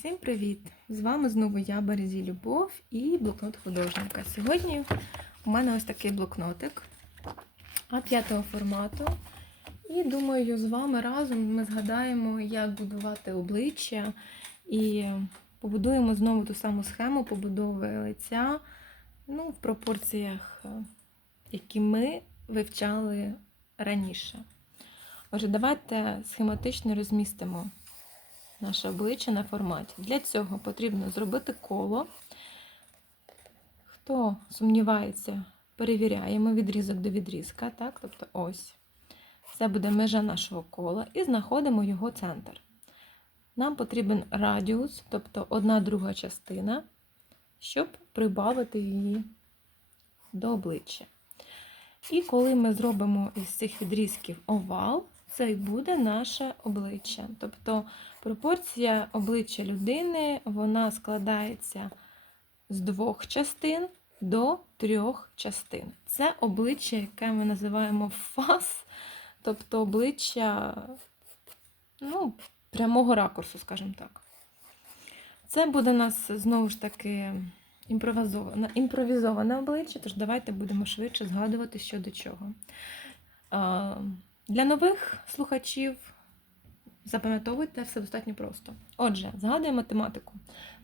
Всім привіт! З вами знову я, Березі Любов і блокнот художника. Сьогодні у мене ось такий блокнотик А5 формату. І думаю, з вами разом ми згадаємо, як будувати обличчя і побудуємо знову ту саму схему побудови лиця ну, в пропорціях, е, які ми вивчали раніше. Отже, давайте схематично розмістимо наше обличчя на форматі. Для цього потрібно зробити коло. Хто сумнівається, перевіряємо відрізок до відрізка. Так? Тобто ось. Це буде межа нашого кола, і знаходимо його центр. Нам потрібен радіус, тобто одна друга частина, щоб прибавити її до обличчя. І коли ми зробимо із цих відрізків овал, це і буде наше обличчя. Тобто пропорція обличчя людини вона складається з двох частин до трьох частин. Це обличчя, яке ми називаємо фас, тобто обличчя ну, прямого ракурсу, скажімо так. Це буде у нас знову ж таки імпровізоване, імпровізоване обличчя, тож давайте будемо швидше згадувати, що до чого. Для нових слухачів запам'ятовуйте все достатньо просто. Отже, згадуємо математику.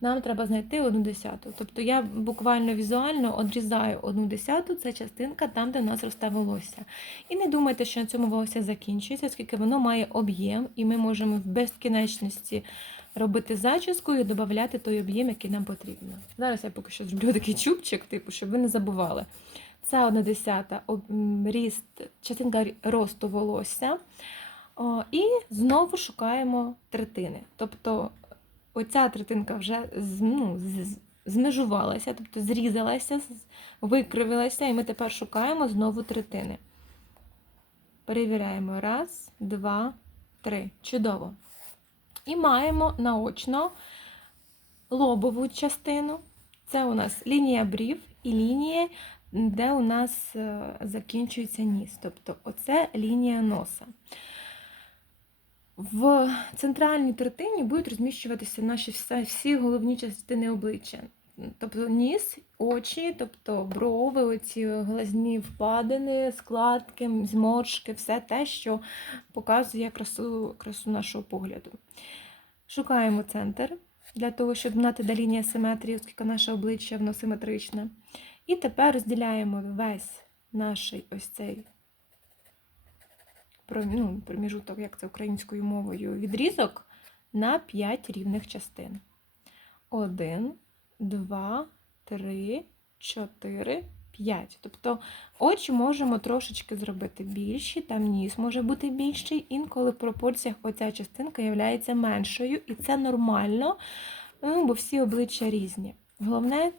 Нам треба знайти одну десяту. Тобто я буквально візуально одрізаю одну десяту, це частинка там, де у нас росте волосся. І не думайте, що на цьому волосся закінчується, оскільки воно має об'єм, і ми можемо в безкінечності робити зачіску і додати той об'єм, який нам потрібно. Зараз я поки що зроблю такий чубчик, типу, щоб ви не забували. Це одна десята ріст, частинка росту волосся. І знову шукаємо третини. Тобто оця третинка вже ну, змежувалася, тобто зрізалася, викривилася, і ми тепер шукаємо знову третини. Перевіряємо. Раз, два, три. Чудово. І маємо наочно лобову частину. Це у нас лінія брів і лінія, де у нас е, закінчується ніс. Тобто, оце лінія носа. В центральній третині будуть розміщуватися наші всі, головні частини обличчя. Тобто ніс, очі, тобто брови, оці глазні впадини, складки, зморшки, все те, що показує красу, красу нашого погляду. Шукаємо центр для того, щоб знати де лінія симетрії, оскільки наше обличчя воно симетричне. І тепер розділяємо весь наш ось цей ну, проміжуток, як це українською мовою, відрізок на 5 рівних частин. 1, 2, 3, 4, 5. Тобто очі можемо трошечки зробити більші, там ніс може бути більший, інколи в пропорціях оця частинка є меншою, і це нормально, ну, бо всі обличчя різні. Головне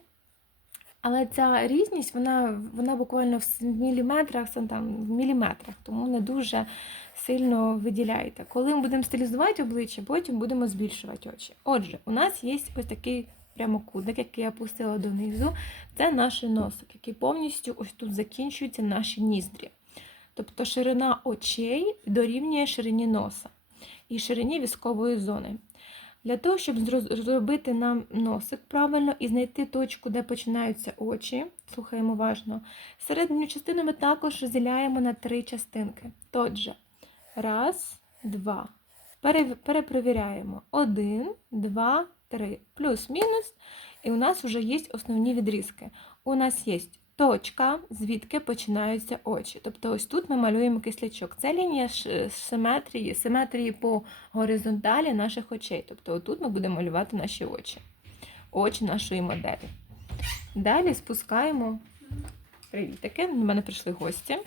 але ця різність, вона вона буквально в міліметрах, там, в міліметрах, тому не дуже сильно виділяєте. Коли ми будемо стилізувати обличчя, потім будемо збільшувати очі. Отже, у нас є ось такий прямокутник, який я пустила донизу. Це наш носик, який повністю ось тут закінчуються наші ніздрі. Тобто ширина очей дорівнює ширині носа і ширині військової зони. Для того, щоб зробити нам носик правильно і знайти точку, де починаються очі, слухаємо уважно, середню частину ми також розділяємо на три частинки. Отже, раз, два. Перепровіряємо. Один, два, три. Плюс-мінус. І у нас вже є основні відрізки. У нас є точка, звідки починаються очі. Тобто, ось тут ми малюємо кислячок. Це лінія симетрії, симетрії по горизонталі наших очей. Тобто, отут ми будемо малювати наші очі, очі нашої моделі. Далі спускаємо. Привітики, до мене прийшли гості.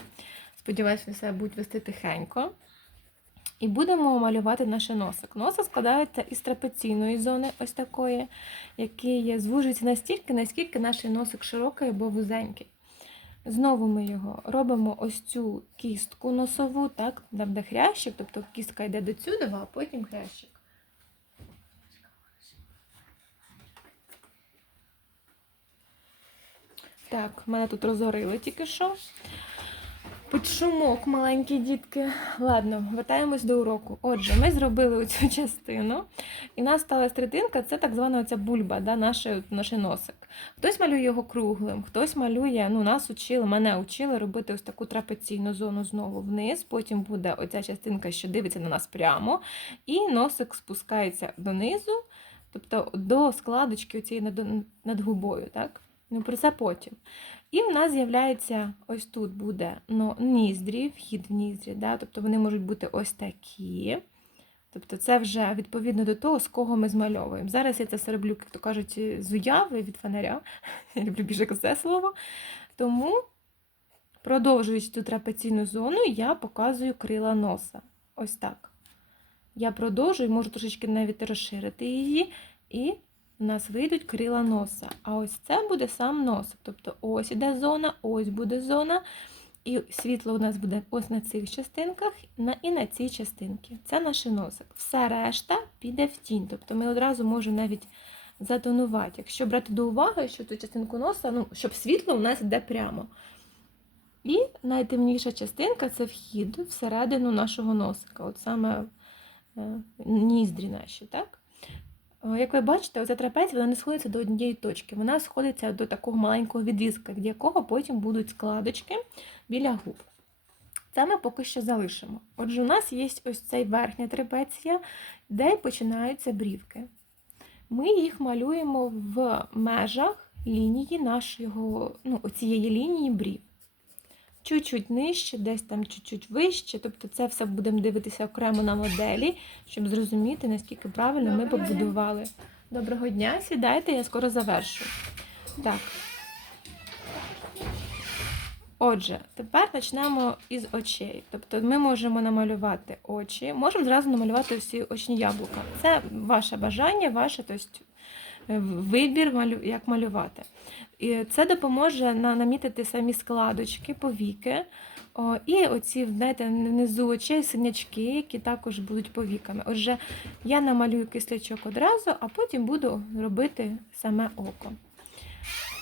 Сподіваюся, вони себе будуть вести тихенько. І будемо малювати наш носик. Носа складається із трапеційної зони, ось такої, який звужується настільки, наскільки наш носик широкий або вузенький. Знову ми його робимо ось цю кістку носову, так, там де хрящик, тобто кістка йде до сюди, а потім хрящик. Так, мене тут розорили тільки що. Під шумок, маленькі дітки. Ладно, вертаємось до уроку. Отже, ми зробили цю частину. І нас стала третинка, це так звана оця бульба, да, наш, наш носик. Хтось малює його круглим, хтось малює, ну нас учили, мене учили робити ось таку трапеційну зону знову вниз. Потім буде оця частинка, що дивиться на нас прямо, і носик спускається донизу, тобто до складочки оцієї над, над губою. так? Ну, про це потім. І в нас з'являється ось тут буде ну, ніздрі, вхід в ніздрі. Да? Тобто вони можуть бути ось такі. Тобто це вже відповідно до того, з кого ми змальовуємо. Зараз я це роблю, як то кажуть, з уяви від фонаря. Я люблю більше це слово. Тому, продовжуючи цю трапеційну зону, я показую крила носа. Ось так. Я продовжую, можу трошечки навіть розширити її, і у нас вийдуть крила носа. А ось це буде сам носик. Тобто ось іде зона, ось буде зона. І світло у нас буде ось на цих частинках і на цій частинці. Це наш носик. Все решта піде в тінь. Тобто ми одразу можемо навіть затонувати. Якщо брати до уваги, що ту частинку носа, ну, щоб світло у нас йде прямо. І найтемніша частинка це вхід всередину нашого носика. От саме е, ніздрі наші. так? Е, Як ви бачите, оця трапеція вона не сходиться до однієї точки. Вона сходиться до такого маленького відрізка, від якого потім будуть складочки біля губ. Це ми поки що залишимо. Отже, у нас є ось цей верхня трапеція, де починаються брівки. Ми їх малюємо в межах лінії нашого, ну, цієї лінії брів. Чуть-чуть нижче, десь там чуть-чуть вище. Тобто це все будемо дивитися окремо на моделі, щоб зрозуміти, наскільки правильно ми побудували. Доброго дня, сідайте, я скоро завершу. Так. Отже, тепер почнемо із очей. Тобто ми можемо намалювати очі, можемо зразу намалювати всі очні яблука. Це ваше бажання, ваше тобто, вибір, як малювати. І це допоможе намітити самі складочки, повіки. О, і оці, знаєте, внизу очей синячки, які також будуть повіками. Отже, я намалюю кислячок одразу, а потім буду робити саме око.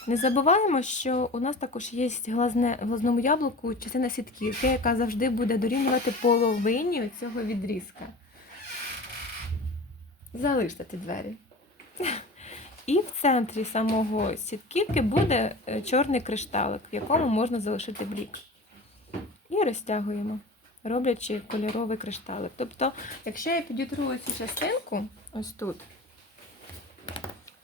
Не забуваємо, що у нас також є глазне, в глазному яблуку частина сітківки, яка завжди буде дорівнювати половині цього відрізка. Залиште ці двері. І в центрі самого сітківки буде е, чорний кришталик, в якому можна залишити блік. І розтягуємо, роблячи кольоровий кришталик. Тобто, якщо я підітру цю частинку, ось тут,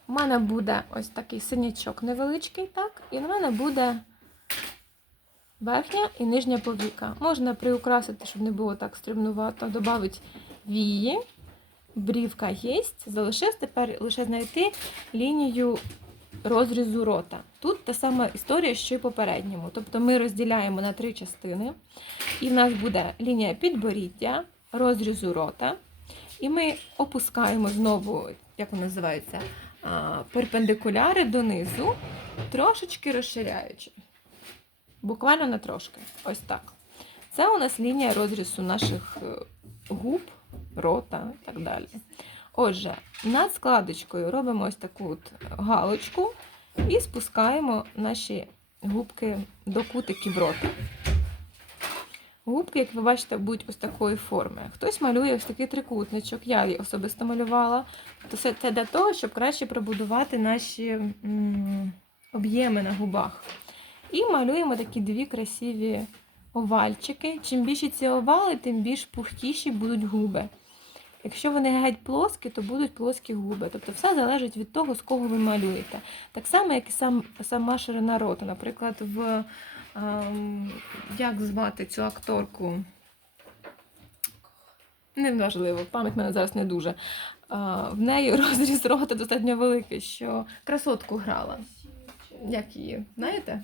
у мене буде ось такий синячок невеличкий, так? І в мене буде верхня і нижня повіка. Можна приукрасити, щоб не було так стрімнувато, додати вії. Брівка є. Залишилось тепер лише знайти лінію розрізу рота. Тут та сама історія, що й попередньому. Тобто ми розділяємо на три частини, і в нас буде лінія підборіддя, розрізу рота. І ми опускаємо знову, як вона називається, перпендикуляри донизу, трошечки розширяючи. Буквально на трошки. Ось так. Це у нас лінія розрізу наших е, губ, рота і так далі. Отже, над складочкою робимо ось таку от галочку і спускаємо наші губки до кутиків рота. Губки, як ви бачите, будуть ось такої форми. Хтось малює ось такий трикутничок, я її особисто малювала. То це це для того, щоб краще пробудувати наші об'єми на губах. І малюємо такі дві красиві овальчики. Чим більше ці овали, тим більш пухкіші будуть губи. Якщо вони геть плоскі, то будуть плоскі губи. Тобто все залежить від того, з кого ви малюєте. Так само, як і сам, сама ширина рота. Наприклад, в ем, як звати цю акторку? Неважливо, пам'ять мене зараз не дуже. А, в неї розріз рота достатньо великий, що красотку грала. Як її? Знаєте?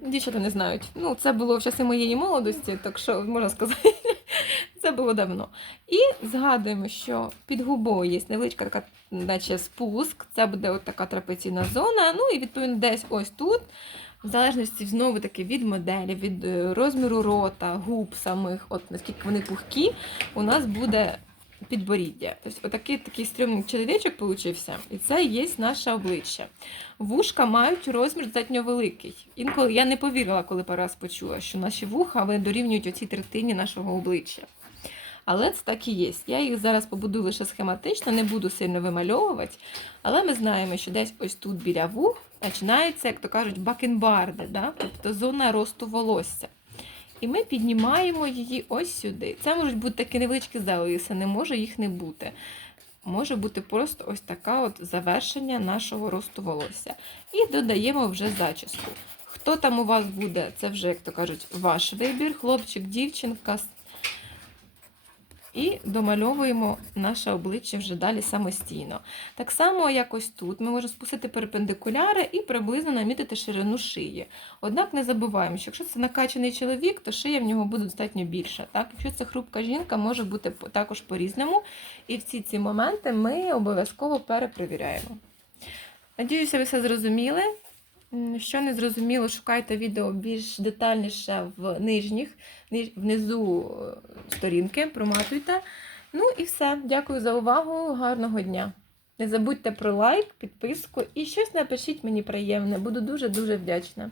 Дівчата не знають. Ну, це було в часи моєї молодості, так що можна сказати, це було давно. І згадуємо, що під губою є невеличка така, наче спуск, це буде от така трапеційна зона. Ну і відповідно десь ось тут, в залежності знову таки від моделі, від е, розміру рота, губ самих, от наскільки вони пухкі, у нас буде підборіддя. Тобто отакий такий стрімний чоловічок получився, і це є наше обличчя. Вушка мають розмір достатньо великий. Інколи я не повірила, коли перший раз почула, що наші вуха дорівнюють оцій третині нашого обличчя. Але це так і є. Я їх зараз побудую лише схематично, не буду сильно вимальовувати. Але ми знаємо, що десь ось тут біля вух починається, як то кажуть, бакенбарди, да? тобто зона росту волосся. І ми піднімаємо її ось сюди. Це можуть бути такі невеличкі зависи, не може їх не бути. Може бути просто ось така от завершення нашого росту волосся. І додаємо вже зачіску. Хто там у вас буде, це вже, як то кажуть, ваш вибір, хлопчик, дівчинка. І домальовуємо наше обличчя вже далі самостійно. Так само, як ось тут, ми можемо спустити перпендикуляри і приблизно намітити ширину шиї. Однак не забуваємо, що якщо це накачаний чоловік, то шия в нього буде достатньо більша. Так? Якщо це хрупка жінка, може бути також по-різному. І всі ці моменти ми обов'язково перепровіряємо. Надіюся, ви все зрозуміли. Що не зрозуміло, шукайте відео більш детальніше в нижніх, внизу е, сторінки, проматуйте. Ну і все. Дякую за увагу. Гарного дня. Не забудьте про лайк, підписку і щось напишіть мені приємне. Буду дуже-дуже вдячна.